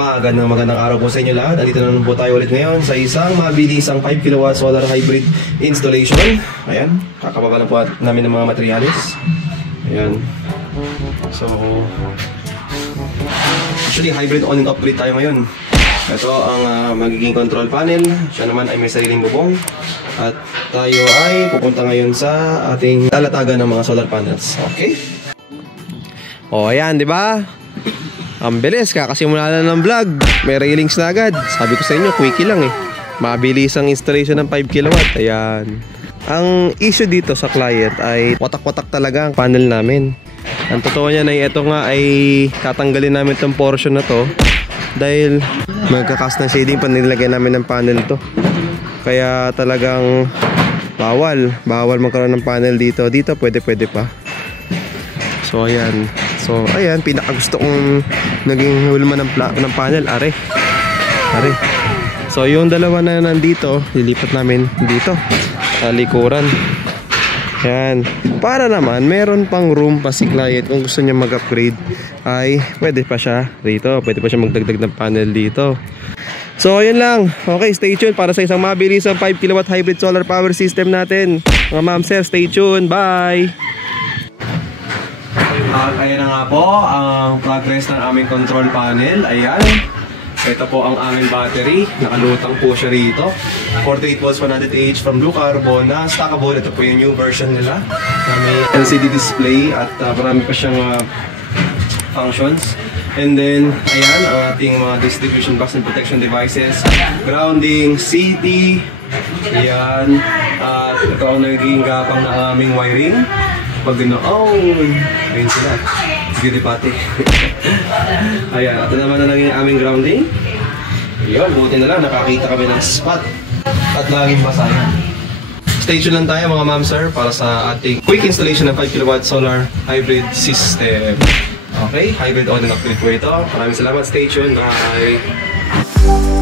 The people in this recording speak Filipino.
Magandang araw po sa inyo lahat. Andito na po tayo ulit ngayon sa isang mabilisang 5 kW solar hybrid installation. Ayan, kakababa na po namin ng mga materials. Ayan. So, actually hybrid on and off grid tayo ngayon. Ito ang magiging control panel. Siya naman ay may sariling bubong. At tayo ay pupunta ngayon sa ating lalatagan ng mga solar panels. Okay? O, ayan, di ba? Ang bilis, kakasimula na ng vlog. May railings na agad. Sabi ko sa inyo, quickie lang eh. Mabilis ang installation ng 5 kW. Ayan. Ang issue dito sa client ay watak-watak talaga ang panel namin. Ang totoo niyan ay ito nga ay tatanggalin namin itong portion na to dahil magkakas na shading pa nilagay namin ng panel to. Kaya talagang bawal magkaroon ng panel dito. Dito pwede pa. So ayan. So ayan, pinakagusto kong naging hulma ng panel, are. So yung dalawa na nandito, lilipat namin dito sa likuran. Ayan. Para naman meron pang room pa si client kung gusto niya mag-upgrade ay pwede pa siya rito. Pwede pa siya magdagdag ng panel dito. So ayun lang. Okay, stay tuned para sa isang mabilisang 5 kW hybrid solar power system natin. Mga ma'am sir, stay tuned. Bye! At ayan na nga po ang progress ng aming control panel. Ayan. Ito po ang aming battery. Nakalutang po siya rito. 48 volts 100Ah from Blue Carbon na stackable. Ito po yung new version nila. May LCD display at marami pa siyang functions. And then, ayan, ang ating mga distribution box and protection devices. Grounding, CT. Ayan. At ito ang naging gapang na aming wiring. Pag ganoon, ayun sila. Sige, pati. Ayan, ito naman na naging aming grounding. Yun, buti na lang, nakakita kami ng spot. At laging masaya. Stay tuned lang tayo mga ma'am sir para sa ating quick installation ng 5 kW solar hybrid system. Okay, hybrid on and off grid po ito. Maraming salamat, stay tuned. Bye!